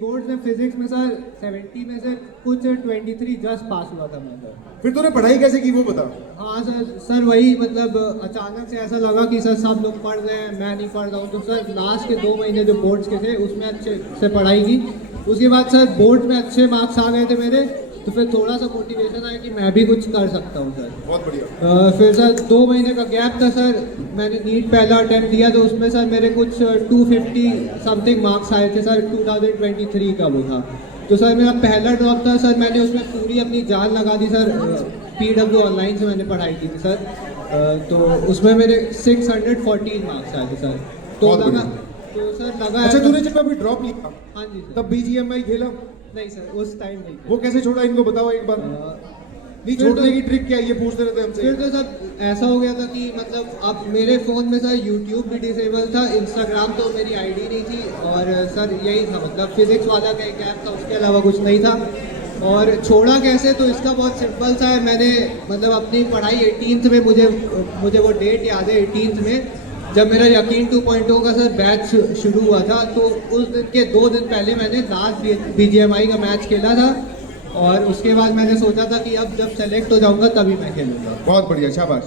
Board में physics में sir 70 में से कुछ 23 जस्ट पास हुआ था मैं सर। फिर तूने पढ़ाई कैसे की वो बता। हाँ सर वही मतलब अचानक से ऐसा लगा कि सर सब लोग पढ़ रहे हैं, मैं नहीं पढ़ रहा हूँ, तो सर लास्ट के 2 महीने जो बोर्ड्स के थे उसमें अच्छे से पढ़ाई की। उसके बाद सर बोर्ड में अच्छे मार्क्स आ गए थे मेरे, तो फिर थोड़ा सा मोटिवेशन आया कि मैं भी कुछ कर सकता हूँ सर। बहुत बढ़िया। फिर सर 2 महीने का गैप था सर, मैंने नीट पहला अटेम्प्ट दिया तो उसमें सर मेरे कुछ 250 समथिंग मार्क्स आए थे सर, 2023 का वो था। तो सर मेरा पहला ड्रॉप था सर, मैंने उसमें पूरी अपनी जान लगा दी सर। PW ऑनलाइन से मैंने पढ़ाई की थी सर, तो उसमें मेरे 614 मार्क्स आए थे सर। तो सर लगा। अच्छा तूने जब अभी ड्रॉप लिया हाँ जी सर। तब BGMI खेला? नहीं सर उस टाइम नहीं। वो कैसे छोड़ा इनको बताओ एक बार। नहीं छोड़ने की ट्रिक क्या है ये पूछते रहते हमसे। फिर तो सर ऐसा हो गया था कि मतलब अब मेरे फ़ोन में सर YouTube भी डिसेबल था, Instagram तो मेरी आईडी नहीं थी, और सर यही था मतलब फिजिक्स वाला का एक ऐप था, उसके अलावा कुछ नहीं था। और छोड़ा कैसे, तो इसका बहुत सिंपल सा है। मैंने मतलब अपनी पढ़ाई 18th में, मुझे वो डेट याद है 18th में, जब मेरा यकीन 2.0 का सर बैच शुरू हुआ था, तो उस दिन के 2 दिन पहले मैंने लास्ट BGMI का मैच खेला था, और उसके बाद मैंने सोचा था कि अब जब सेलेक्ट हो जाऊंगा तभी मैं खेलूंगा। बहुत बढ़िया, शाबाश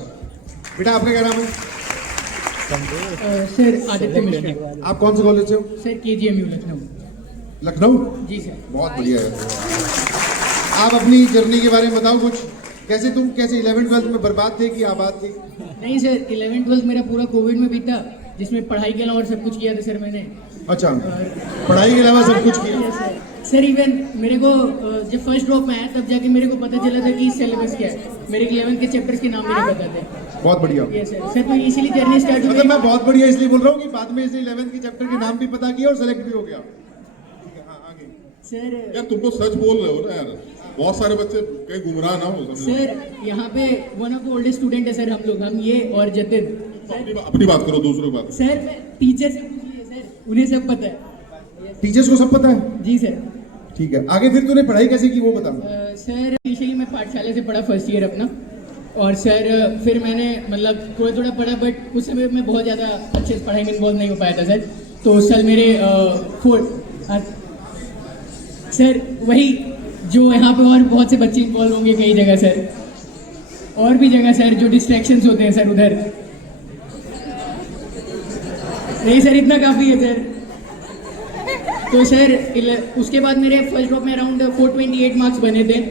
बेटा। आपका क्या नाम है? सर आदित्य मिश्रा। आप कौन से कॉलेज से हो? Sir KGMU Lucknow. लखनऊ? जी सर। बहुत बढ़िया है। आप अपनी जर्नी के बारे में बताओ कुछ। कैसे 11th 12th में बर्बाद थे कि आबाद थे? नहीं सर, 11th 12th मेरा पूरा कोविड में बीता, जिसमें पढ़ाई के अलावा और सब कुछ किया था सर मैंने। अच्छा, पढ़ाई के अलावा सब कुछ किया? सर इवन मेरे को जब फर्स्ट ड्रॉप में आया तब जाके मेरे को पता चला था कि सिलेबस क्या है। मेरे 11th के चैप्टर्स के नाम भी नहीं पता थे। बहुत बढ़िया। यस सर, तो इसीलिए जर्नी स्टार्ट हुई। मतलब मैं बहुत बढ़िया इसलिए बोल रहा हूँ कि बाद में इसने 11th के चैप्टर के नाम भी पता किया और सेलेक्ट भी हो गया। सर यार तुम लोग सच बोल रहे हो ना यार, बहुत सारे बच्चे कहीं गुमराह ना हो। सर यहाँ पे one of the oldest student है सर हम लोग, हम ये और जतिन। अपनी बात करो, दूसरों की बात। सर टीचर से पूछिए सर, उन्हें सब पता है। टीचर्स को सब पता है? जी सर। ठीक है, आगे फिर तूने पढ़ाई कैसे की वो बता। सर इनिशियली मैं पाठशाला से पढ़ा फर्स्ट ईयर अपना, और सर फिर मैंने मतलब थोड़ा थोड़ा पढ़ा, बट उस समय मैं बहुत ज़्यादा अच्छे से पढ़ाई में इन्वॉल्व नहीं हो पाया था सर। तो उस साल मेरे सर वही जो यहाँ पे और बहुत से बच्चे इन्वॉल्व होंगे कई जगह सर, और भी जगह सर जो डिस्ट्रैक्शंस होते हैं सर उधर। नहीं सर इतना काफ़ी है सर। तो सर उसके बाद मेरे फर्स्ट ड्रॉप में अराउंड 428 मार्क्स बने थे।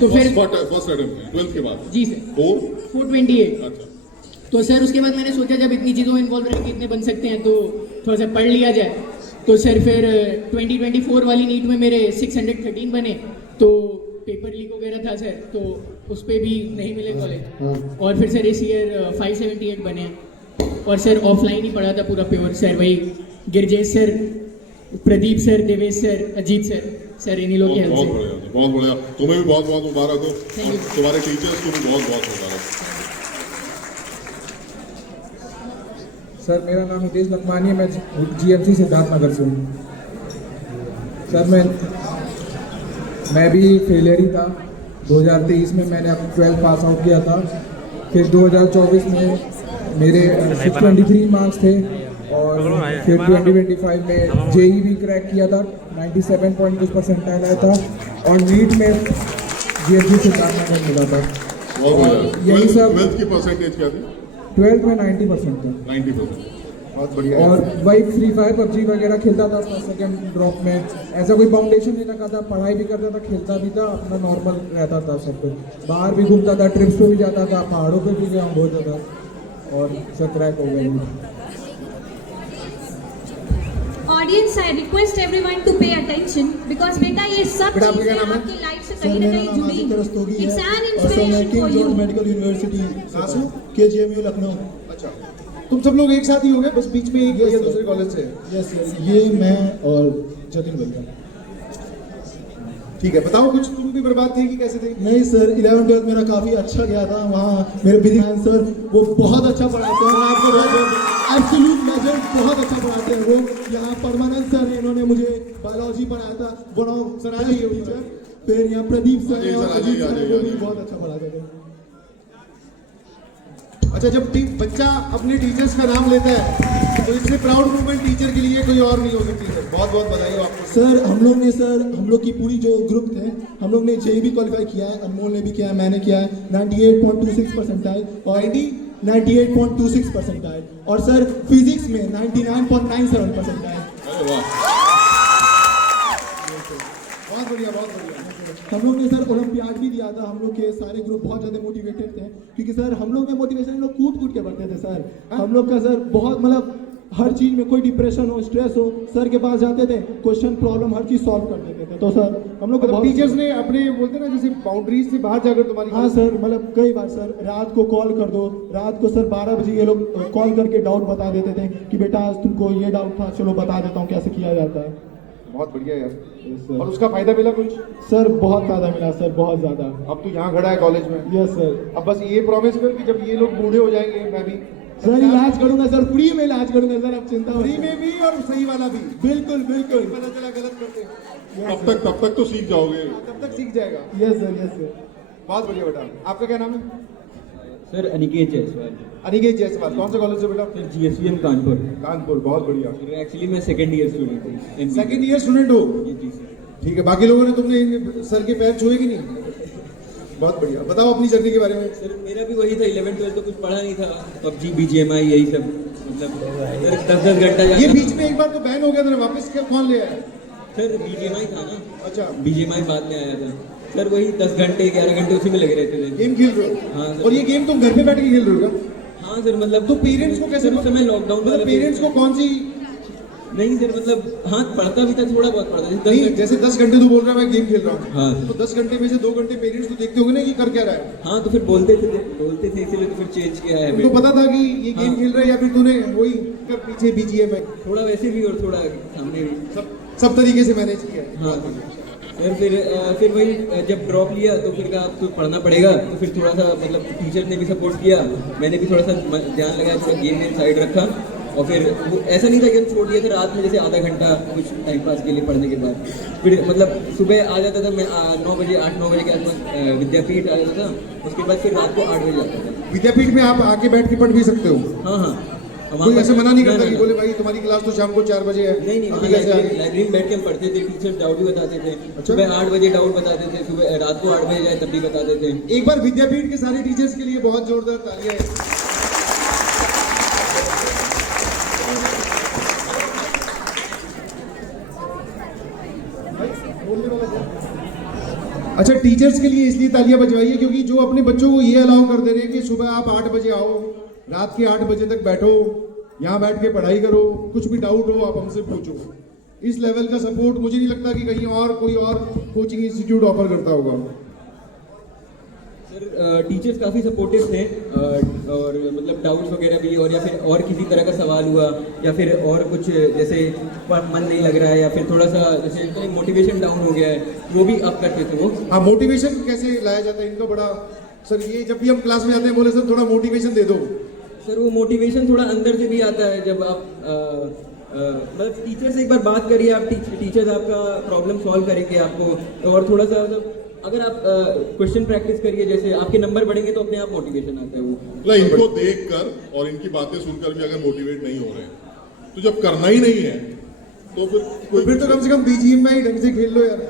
तो फिर फर्स्ट अटेम्प्ट 12th के बाद? जी सर। 428। अच्छा। तो सर उसके बाद मैंने सोचा जब इतनी चीज़ों में इन्वॉल्व रहेंगे, इतने बन सकते हैं, तो थोड़ा सा पढ़ लिया जाए। तो सर फिर 2024 वाली नीट में मेरे 613 बने, तो पेपर लीक वगैरह था सर, तो उस पर भी नहीं मिले कॉलेज। और फिर सर इस ईयर 578 बने, और सर ऑफलाइन ही पढ़ा था पूरा प्योर सर, वही Girjesh sir, Pradeep sir, Devesh sir, Ajit sir इन्हीं लोग की हेल्प से। बहुत बढ़िया। तुम्हें भी बहुत बहुत मुबारक हो, और तुम्हारे टीचर्स को भी बहुत बहुत मुबारक। सर मेरा नाम हितेश लखमानी है, मैं GMC सिद्धार्थ नगर से हूँ। सर मैं भी फेलियर ही था। 2023 में मैंने 12th पास आउट किया था। फिर 2024 में मेरे 623 मार्क्स थे, और फिर 2025 में JEE भी क्रैक किया था, 97 पॉइंट कुछ परसेंटाइल आया था, और नीट में GMC सिद्धार्थ नगर मिला था। यही सब 12th की परसेंटेज क्या थी? 12th में 90% था। 90%। बहुत बढ़िया। और वही फ्री फायर PUBG वगैरह खेलता था अपना सेकंड ड्रॉप में। ऐसा कोई फाउंडेशन नहीं रखा था, पढ़ाई भी करता था, खेलता भी था, अपना नॉर्मल रहता था सब कुछ। बाहर भी घूमता था, ट्रिप्स पे भी जाता था, पहाड़ों पे भी गया हूँ बहुत ज़्यादा, और सब क्रैक हो गया। Audience, I request everyone to pay attention because बेटा ये सब चीजें आपकी लाइफ से कहीं ना कहीं जुड़ी। It's an inspiration for you. Medical university KGMU Lucknow. अच्छा, तुम सब लोग एक साथ ही हो गए, बस बीच में एक या दूसरे कॉलेज से? यस, ये मैं और जतिन भैया। ठीक है, बताओ कुछ। तुम भी बर्बाद थे कि कैसे थे? नहीं सर, 11th 12th मेरा काफ़ी अच्छा गया था। वहाँ मेरे विज्ञान सर वो बहुत अच्छा पढ़ाते हैं, मैं आपको बहुत एब्सोल्यूट लेजेंड, बहुत अच्छा पढ़ाते हैं वो। यहाँ परमानंद सर हैं, इन्होंने मुझे बायोलॉजी पढ़ाया था, वन ऑफ सर टीचर। फिर यहाँ प्रदीप सर हैं और अजीत सर हैं, वो भी बहुत अच्छा पढ़ाते थे। अच्छा, जब बच्चा अपने टीचर्स का नाम लेता है तो इससे प्राउड मूवमेंट टीचर के लिए कोई और नहीं हो सकती सर। बहुत बहुत बधाई हो आपको। सर हम लोग की पूरी जो ग्रुप थे, हम लोग ने जेई भी क्वालिफाई किया है, अनमोल ने भी किया है, मैंने किया है 98.26 परसेंटाइल और 98.26 परसेंटाइल और सर फिजिक्स में 99.97 परसेंटाइल। अरे वाह, बहुत बढ़िया, बहुत बढ़िया। हम लोग ने सर ओलंपियाड भी दिया था, हम लोग के सारे ग्रुप बहुत ज़्यादा मोटिवेटेड थे क्योंकि सर हम लोग में मोटिवेशन हम लोग कूद के बढ़ते थे सर। हम लोग का सर बहुत मतलब हर चीज़ में कोई डिप्रेशन हो, स्ट्रेस हो, सर के पास जाते थे, क्वेश्चन प्रॉब्लम हर चीज़ सॉल्व कर देते थे। तो सर हम लोग मतलब टीचर्स ने अपने बोलते ना जैसे बाउंड्रीज से बाहर जाकर तुम्हारी। हाँ सर, मतलब कई बार सर रात को कॉल कर दो, रात को सर 12 बजे ये लोग कॉल करके डाउट बता देते थे कि बेटा आज तुमको ये डाउट था, चलो बता देता हूँ कैसे किया जाता है। बहुत बढ़िया यार। और उसका फायदा मिला कुछ? सर बहुत फायदा मिला सर, बहुत ज़्यादा। अब तू यहाँ खड़ा है कॉलेज में। Yes sir. अब बस ये प्रॉमिस कर कि जब ये लोग बूढ़े हो जाएंगे मैं भी सर इलाज करूंगा सर, फ्री में इलाज करूंगा सर, आप चिंता फ्री में भी और सही वाला भी। बिल्कुल बिल्कुल। पता चला गलत करते हैं। तब तक तो सीख जाओगे। तब तक सीख जाएगा। Yes sir, yes sir. बहुत बढ़िया बेटा। आपका क्या नाम है? सर अनिकेत जायसवाल। अनिकेत जायसवाल। कौन से कॉलेज से बेटा? Sir GSVM Kanpur. कानपुर। बहुत बढ़िया। एक्चुअली मैं सेकंड ईयर स्टूडेंट हूँ। सेकंड ईयर स्टूडेंट हो? जी सर। ठीक है, बाकी लोगों ने तुमने सर के पैर छुए कि नहीं? बहुत बढ़िया। बताओ अपनी जर्नी के बारे में। सर मेरा भी वही था, 11-12 तो कुछ पढ़ा नहीं था, पबजी बीजीएमआई यही सब, मतलब 10-10 घंटा ये बीच में एक बार तो बैन हो गया था, वापस क्या कौन ले आया? सर बीजीएमआई था ना। अच्छा, बीजीएमआई बाद में आया था सर, वही 10 घंटे 11 घंटे उसी में लगे रहते थे। गेम खेल रहे हो? हाँ सर। और ये गेम तुम घर पे बैठ के खेल रहे हो क्या? हाँ सर, मतलब तो पेरेंट्स को कैसे? उस समय लॉकडाउन मतलब पेरेंट्स को कौन सी? नहीं सर, मतलब हाँ पढ़ता भी था, थोड़ा बहुत पढ़ता था। नहीं, जैसे 10 घंटे तू बोल रहा है मैं गेम खेल रहा हूँ, हाँ। तो 10 घंटे में से 2 घंटे पेरेंट्स को देखते होंगे ना कि कर क्या रहा है। हाँ तो फिर बोलते थे इसीलिए तो फिर चेंज किया है। तुमको पता था कि ये गेम खेल रहा है या फिर तूने वही कर पीछे बीजीएमआई? थोड़ा वैसे भी और थोड़ा सामने भी, सब तरीके से मैनेज किया है। हाँ सर। फिर वही जब ड्रॉप लिया तो फिर कहा अब तो पढ़ना पड़ेगा, तो फिर थोड़ा सा मतलब टीचर ने भी सपोर्ट किया, मैंने भी थोड़ा सा ध्यान लगाया, थोड़ा गेम में साइड रखा। और फिर वो ऐसा नहीं था कि हम छोड़ दिए थे, रात में जैसे आधा घंटा कुछ टाइम पास के लिए पढ़ने के बाद फिर मतलब सुबह आ जाता था मैं 9 बजे 8-9 बजे के आसपास विद्यापीठ आ जाता था, उसके बाद फिर रात को 8 बजे आता था। विद्यापीठ में आप आके बैठ के पढ़ भी सकते हो? हाँ हाँ। कोई ऐसे मना नहीं करता कि बोले भाई तुम्हारी क्लास तो शाम को 4 बजे है? नहीं, अभी कैसे आ गए? लाइब्रेरी में बैठ के हम पढ़ते थे, टीचर डाउट भी बताते थे। सुबह 8 बजे डाउट बताते थे, सुबह रात को 8 बजे जाए तब भी बताते थे। एक बार विद्यापीठ के सारे टीचर्स के लिए बहुत जोरदार तालियां। अच्छा, टीचर्स के लिए इसलिए तालियां बजवाइए क्योंकि जो अपने बच्चों को ये अलाउ कर दे रहे हैं कि सुबह आप 8 बजे आओ, रात के 8 बजे तक बैठो, यहाँ बैठ के पढ़ाई करो, कुछ भी डाउट हो आप हमसे पूछो। इस लेवल का सपोर्ट मुझे नहीं लगता कि कहीं और कोई और कोचिंग इंस्टीट्यूट ऑफर करता होगा। सर टीचर्स काफ़ी सपोर्टिव थे और मतलब डाउट्स वगैरह भी, और या फिर और किसी तरह का सवाल हुआ या फिर और कुछ जैसे मन नहीं लग रहा है या फिर थोड़ा सा जैसे मोटिवेशन डाउन हो गया है, वो भी अप करते थे वो। हाँ, मोटिवेशन कैसे लाया जाता है इनका बड़ा सर, ये जब भी हम क्लास में आते हैं बोले सर थोड़ा मोटिवेशन दे दो। सर वो मोटिवेशन थोड़ा अंदर से भी आता है जब आप मतलब टीचर से एक बार बात करिए, आप टीचर्स आपका प्रॉब्लम सॉल्व करेंगे आपको, और थोड़ा सा मतलब अगर आप क्वेश्चन प्रैक्टिस करिए, जैसे आपके नंबर बढ़ेंगे तो अपने आप मोटिवेशन आता है वो। मतलब इनको देखकर और इनकी बातें सुनकर भी अगर मोटिवेट नहीं हो रहे हैं तो जब करना ही नहीं है तो फिर तो कम से कम बीजीएम में ही ढंग से खेल लो यार,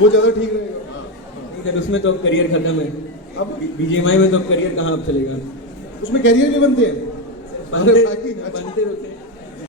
वो ज्यादा ठीक रहेगा। सर उसमें तो अब करियर खत्म है, अब बीजीएमआई में तो अब करियर कहाँ अब चलेगा? उसमें कैरियर भी बनते हैं? बनते होते हैं।